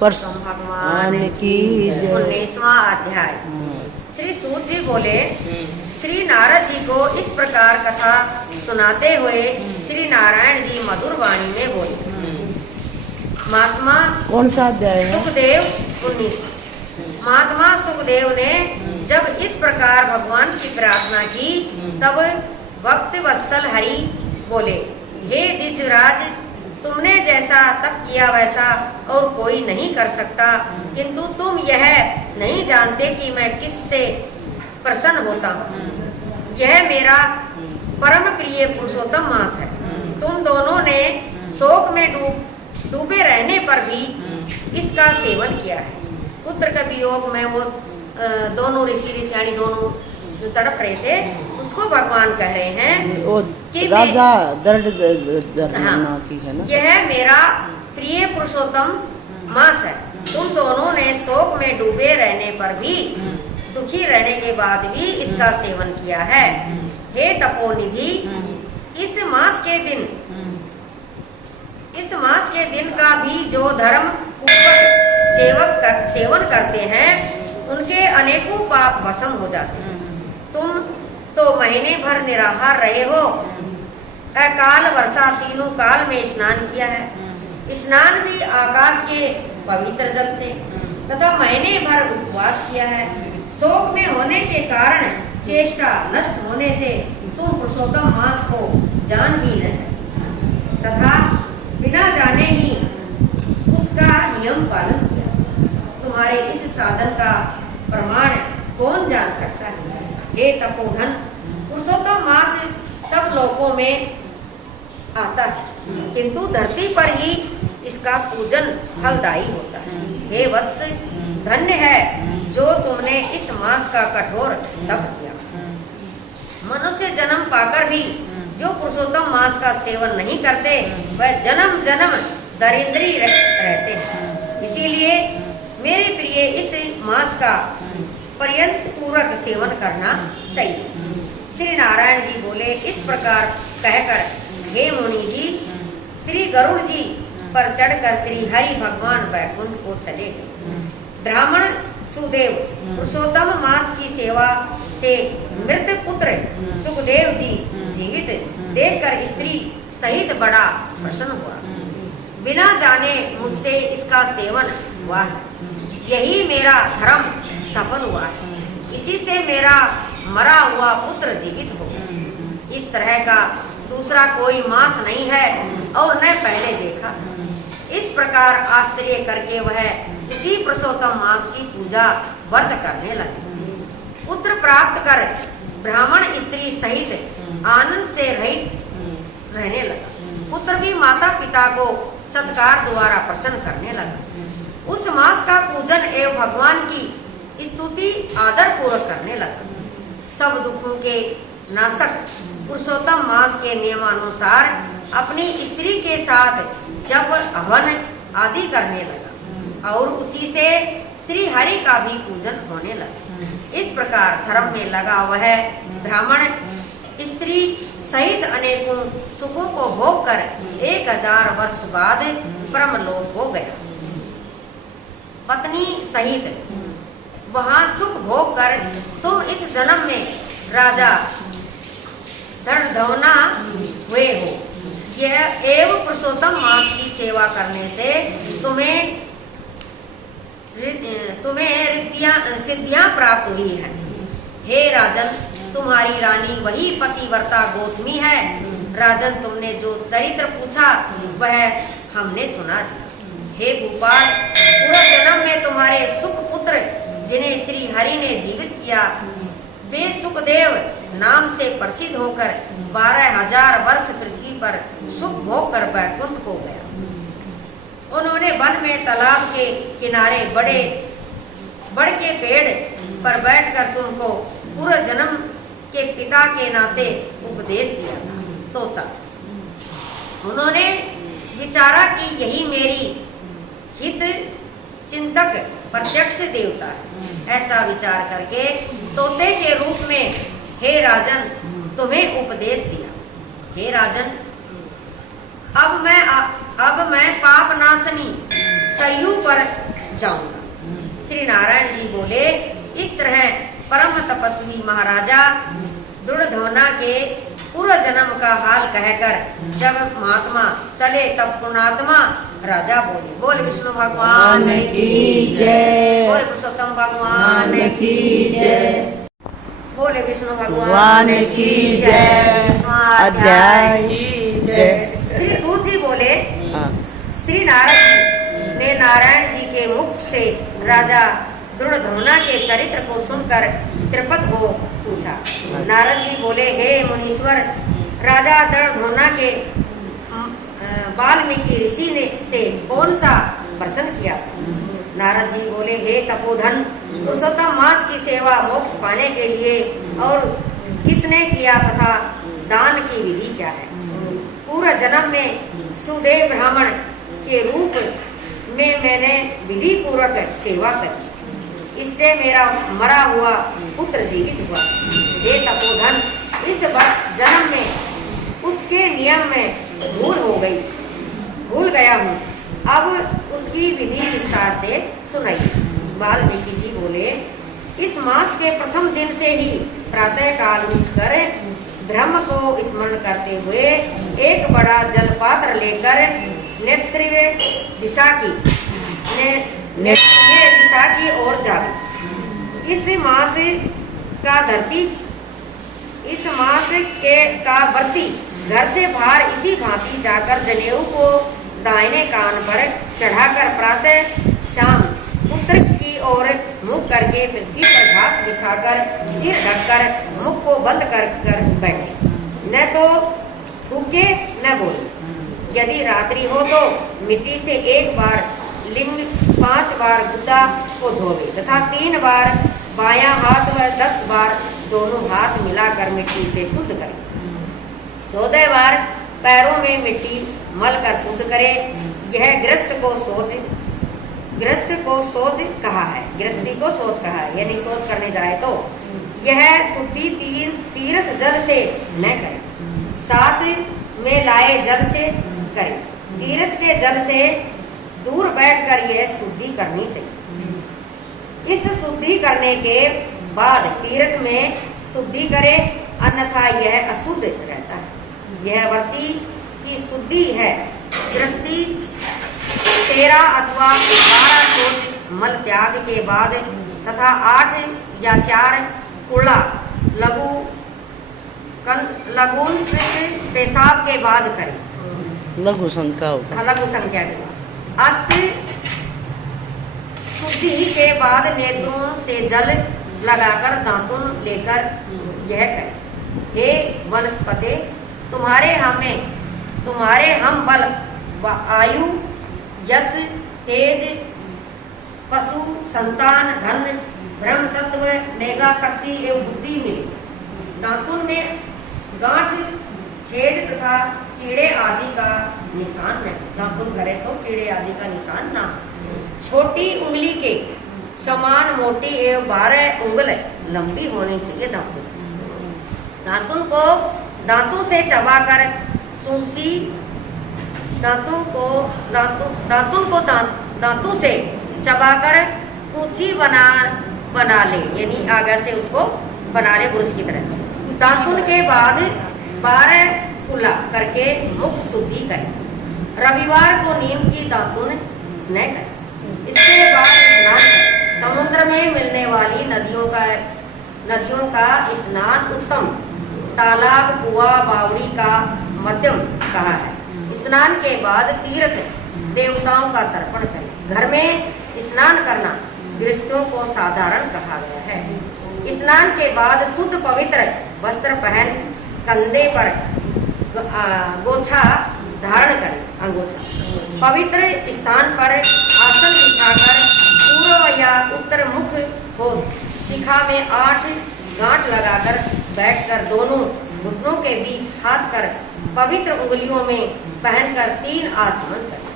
पुरुषोत्तम भगवान की जय। 19वां अध्याय। श्री सूत जी बोले, श्री नारद जी को इस प्रकार कथा सुनाते हुए श्री नारायण जी मधुर वाणी में बोले। महात्मा कौन सा अध्याय है? सुखदेव 19। महात्मा सुखदेव ने जब इस प्रकार भगवान की प्रार्थना की तब भक्त वत्सल हरि बोले, हे द्विजराज, तुमने जैसा तप किया वैसा और कोई नहीं कर सकता, किंतु तुम यह नहीं जानते कि मैं किससे प्रसन्न होता हूँ। यह मेरा परम प्रिय पुरुषोत्तम मास है। तुम दोनों ने शोक में डूबे रहने पर भी इसका सेवन किया है। पुत्र के वियोग में वो दोनों ऋषि ऋषियाणी दोनों जो तड़प रहे थे, उसको भगवान कह रहे हैं कि राजा दर्द हाँ, की है ना? यह मेरा प्रिय पुरुषोत्तम मास है। तुम दोनों ने शोक में डूबे रहने पर भी, दुखी रहने के बाद भी इसका सेवन किया है। हे तपोनिधि, इस मास के दिन का भी जो धर्म सेवन करते हैं, उनके अनेकों पाप भस्म हो जाते हैं। तुम तो महीने भर निराहार रहे हो, अकाल वर्षा तीनों काल में स्नान किया है। स्नान भी आकाश के पवित्र जल से तथा महीने भर उपवास किया है। शोक में होने के कारण चेष्टा नष्ट होने से तुम पुरुषोत्तम मास को जान भी न सके तथा बिना जाने ही उसका नियम पालन किया। तुम्हारे इस साधन का प्रमाण कौन जान सकता है? हे तपोधन, पुरुषोत्तम मास सब लोकों में आता है, किंतु धरती पर ही इसका पूजन फलदायी होता है। हे वत्स, धन्य है जो तुमने इस मास का कठोर तप किया। मनुष्य जन्म पाकर भी जो पुरुषोत्तम मास का सेवन नहीं करते, वह जन्म जन्म दरिद्री रहते हैं। इसीलिए मेरे प्रिय इस मास का पर्यंत पूर्वक सेवन करना चाहिए। श्री नारायण जी बोले, इस प्रकार कहकर हे मुनि जी, श्री गरुड़ जी पर चढ़कर श्री हरि भगवान वैकुंठ को चले गए। ब्राह्मण सुदेव पुरुषोत्तम मास की सेवा से मृत पुत्र सुखदेव जी जीवित देखकर स्त्री सहित बड़ा प्रसन्न हुआ। बिना जाने मुझसे इसका सेवन हुआ है, यही मेरा धर्म सफल हुआ है। इसी से मेरा मरा हुआ पुत्र जीवित हो गया। इस तरह का दूसरा कोई मास नहीं है और न पहले देखा। इस प्रकार आश्चर्य करके वह उसी पुरुषोत्तम मास की पूजा व्रत करने लगे। पुत्र प्राप्त कर ब्राह्मण स्त्री सहित आनंद से रहित रहने लगा। पुत्र भी माता पिता को सत्कार द्वारा प्रसन्न करने लगा। उस मास का पूजन एवं भगवान की स्तुति आदर पूर्वक करने लगा। सब दुखों के नाशक पुरुषोत्तम मास के नियमानुसार अपनी स्त्री के साथ जब हवन आदि करने लगा और उसी से श्री हरि का भी पूजन होने लगा। इस प्रकार धर्म में लगा वह ब्राह्मण स्त्री सहित अनेकों सुखों को भोग कर 1000 वर्ष बाद ब्रह्मलोक हो गया। पत्नी सहित वहाँ सुख भोग कर तुम इस जन्म में राजा धर्मधवना हुए हो। यह एवं पुरुषोत्तम मास की सेवा करने से तुम्हें सिद्धियां प्राप्त हुई है। हे राजन, तुम्हारी रानी वही पतिव्रता गौतमी है। राजन, तुमने जो चरित्र पूछा वह हमने सुना दिया। हे गोपाल, पूर्व जन्म में तुम्हारे सुख पुत्र जिन्हें श्री हरि ने जीवित किया, वे सुखदेव नाम से प्रसिद्ध होकर 12,000 वर्ष पृथ्वी पर सुख भोग कर वैकुंठ को गया। उन्होंने वन में तालाब के किनारे बड़ के पेड़ पर बैठकर तुमको पूर्व जन्म के पिता के नाते उपदेश दिया तोता। उन्होंने विचारा कि यही मेरी हित चिंतक प्रत्यक्ष देवता है। ऐसा विचार करके तोते के रूप में हे राजन तुम्हें उपदेश दिया। हे राजन, अब मैं पाप नाशनी सरयू पर जाऊंगा। श्री नारायण जी बोले, इस तरह परम तपस्वी महाराजा दुर्योधना के पूर्व जन्म का हाल कहकर जब महात्मा चले तब पुण्यात्मा राजा बोले, बोल विष्णु भगवान की जय। बोल पुरुषोत्तम भगवान की जय। बोले विष्णु भगवान की जय। अध्याय की जय। श्री सूत जी बोले, हाँ। श्री नारद जी ने नारायण जी के मुख से राजा दुर्योधना के चरित्र को सुनकर त्रिपत हो पूछा। नारद जी बोले, हे मुनीश्वर, राजा दुर्योधना के वाल्मीकि ऋषि ने से कौन सा प्रश्न किया? नारद जी बोले, हे तपोधन, पुरुषोत्तम मास की सेवा मोक्ष पाने के लिए और किसने किया तथा दान की विधि क्या है? पूरा जन्म में सुदेव ब्राह्मण के रूप में मैंने विधि पूर्वक सेवा करी, इससे मेरा मरा हुआ पुत्र जीवित हुआ। हे तपोधन, इस जन्म में उसके नियम में भूल गया हूँ, अब उसकी विधि विस्तार से सुनाइए। वाल्मीकि जी बोले, इस मास के प्रथम दिन से ही प्रातः काल उठकर ब्रह्म को स्मरण करते हुए एक बड़ा जलपात्र लेकर नेत्रिव दिशा की ओर जाओ। इस मास का व्रती घर से बाहर इसी भांति जाकर जनेऊ को दाहिने कान पर चढ़ाकर प्रातः शाम उत्तर की ओर मुख करके पृथ्वी पर घास बिछाकर सिर ढककर मुख को बंद कर बैठे, न तो थूके न बोले। यदि रात्रि हो तो मिट्टी से एक बार लिंग 5 बार गुदा को धोवे तथा 3 बार बायां हाथ व 10 बार दोनों हाथ मिलाकर मिट्टी से शुद्ध करे। 14 बार पैरों में मिट्टी मल कर शुद्ध करे। यह गृहस्थ को सोच कहा है, गृहस्थी को सोच कहा है, यानी सोच करने जाए तो यह शुद्धि तीर्थ जल से न करे, साथ में लाए जल से करे। तीर्थ के जल से दूर बैठकर यह शुद्धि करनी चाहिए। इस शुद्धि करने के बाद तीर्थ में शुद्धि करे, अन्यथा यह अशुद्ध रहता है। यह व्रती की शुद्धि है। गृहस्थी 13 अथवा 12 कोष मल त्याग के बाद तथा 8 या 4 कुड़ा लघु पेशाब के बाद करे। लघु संख्या के बाद अस्थि शुद्धि के बाद नेत्रों से जल लगाकर दांतों लेकर यह करे। हे वनस्पति, तुम्हारे हम बल, आयु, यश, तेज, पशु, संतान, धन, ब्रह्म तत्व, मेघा शक्ति एवं बुद्धि मिली। दांतुन में गांठ, छेद तथा कीड़े आदि का निशान नहीं। दांतुन करे तो कीड़े आदि का निशान ना। छोटी उंगली के समान मोटी एवं 12 उंगल लंबी होनी चाहिए दांतुन। दांतों से चबाकर चूसी, दांतों से चबाकर कूची बना ले, यानी आगे से उसको बना ले ब्रश की तरह। दांतुन के बाद 12 कुल्ला करके मुख शुद्धि करें। रविवार को नीम की दांतुन न करें। इसके बाद स्नान करें। समुद्र में मिलने वाली नदियों का स्नान उत्तम, तालाब, कुआ, बावड़ी का मध्यम कहा है। स्नान के बाद तीर्थ देवताओं का तर्पण करें। घर में स्नान करना गृहस्थों को साधारण कहा गया है। स्नान के बाद शुद्ध पवित्र वस्त्र पहन कंधे पर गोछा धारण करें। अंगोछा पवित्र स्थान पर आसन बिछाकर पूर्व या उत्तर मुख हो शिखा में 8 गांठ लगाकर बैठकर दोनों घुटनों के बीच हाथ कर पवित्र उंगलियों में पहनकर 3 आचमन करें।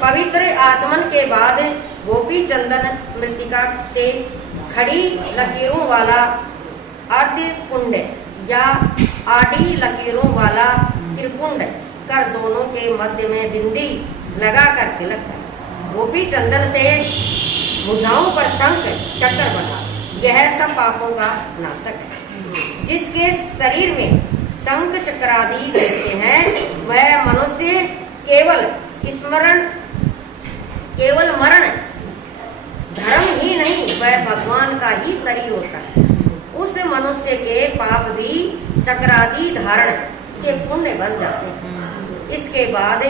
पवित्र आचमन के बाद गोपी चंदन मृतिका से खड़ी लकीरों वाला अर्ध कुंड या आड़ी लकीरों वाला त्रिकुंड कर दोनों के मध्य में बिंदी लगाकर तिलक करें। गोपी चंदन से भुजाओं पर शंख चक्र बना, यह सब पापों का नाशक है। जिसके शरीर में शंख चक्र आदि रहते हैं वह मनुष्य केवल मरण धर्म ही नहीं, वह भगवान का ही शरीर होता है। उस मनुष्य के पाप भी चक्रादि धारण से पुण्य बन जाते हैं। इसके बाद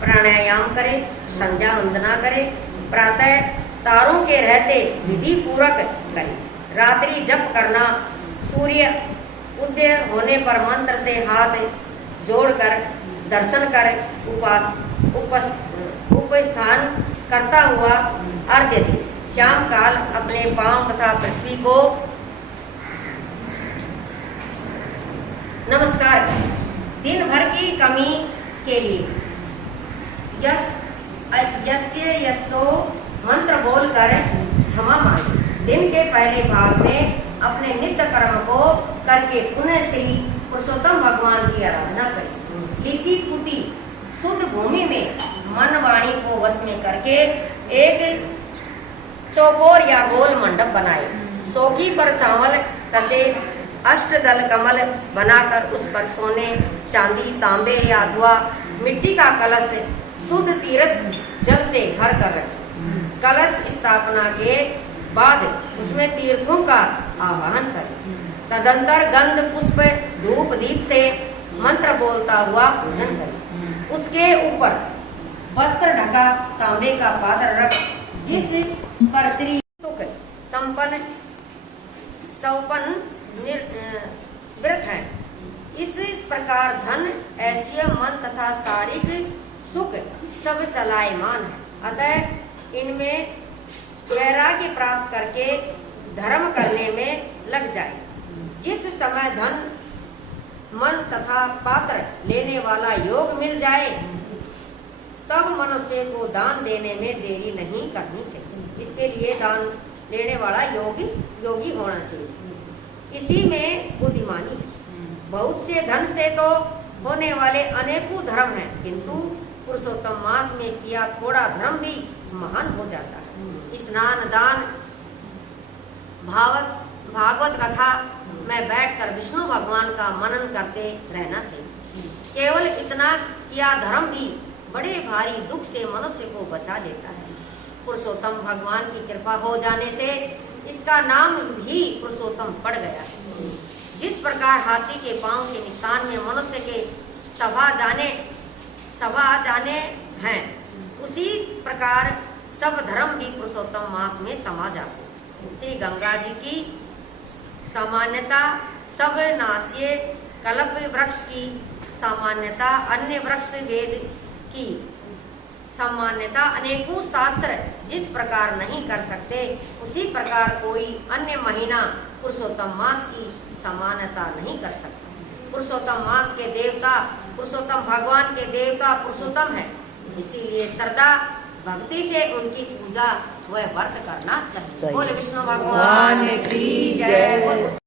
प्राणायाम करे, संध्या वंदना करे, प्रातः तारों के रहते विधि पूर्वक करे, रात्रि जप करना, सूर्य उदय होने पर मंत्र से हाथ जोड़कर दर्शन कर उपस्थान करता हुआ अर्घ्य दे। शाम काल अपने पांव तथा पृथ्वी को नमस्कार करें। दिन भर की कमी के लिए यस्य यशो मंत्र बोलकर क्षमा मांगे। दिन के पहले भाग में अपने नित्य कर्म को करके पुनः श्री पुरुषोत्तम भगवान की आराधना करें। लिपि पुती शुद्ध भूमि में मन वाणी को वश में करके एक चौकोर या गोल मंडप बनाए। चौकी पर चावल कसे अष्टदल कमल बनाकर उस पर सोने, चांदी, तांबे या अथवा मिट्टी का कलश शुद्ध तीर्थ जल से भर कर रखें। कलश स्थापना के बाद उसमें तीर्थों का आवाहन करें। तदंतर गंध पुष्प धूप दीप से मंत्र बोलता हुआ पूजन करें। उसके ऊपर वस्त्र ढका तांबे का पात्र रख, जिस पर श्री सुख संपन्न व्रत है। इस प्रकार धन, ऐश्वर्य, मन तथा शारीरिक सुख सब चलायमान है। अतः इनमें वैराग्य प्राप्त करके धर्म करने में लग जाए। जिस समय धन, मन तथा पात्र लेने वाला योग मिल जाए तब मनुष्य को दान देने में देरी नहीं करनी चाहिए। इसके लिए दान लेने वाला योगी होना चाहिए। इसी में बुद्धिमानी है। बहुत से धन से तो होने वाले अनेकों धर्म हैं, किंतु पुरुषोत्तम मास में किया थोड़ा धर्म भी महान हो जाता है। स्नान, दान, भागवत कथा में बैठकर विष्णु भगवान का मनन करते रहना चाहिए। केवल इतना किया धर्म भी बड़े भारी दुख से मनुष्य को बचा लेता है। पुरुषोत्तम भगवान की कृपा हो जाने से इसका नाम भी पुरुषोत्तम पड़ गया है। जिस प्रकार हाथी के पांव के निशान में मनुष्य के सभा जाने हैं, उसी प्रकार सब धर्म भी पुरुषोत्तम मास में समा जाते। श्री गंगा जी की सामान्यता, सब नासिये कल्प वृक्ष की सामान्यता, अन्य वृक्ष वेद की सामान्यता, अनेकों शास्त्र जिस प्रकार नहीं कर सकते, उसी प्रकार कोई अन्य महीना पुरुषोत्तम मास की समानता नहीं कर सकता। पुरुषोत्तम मास के देवता, पुरुषोत्तम भगवान के देवता पुरुषोत्तम है। इसीलिए श्रद्धा भक्ति से उनकी पूजा व व्रत करना चाहिए। बोले विष्णु भगवान की जय।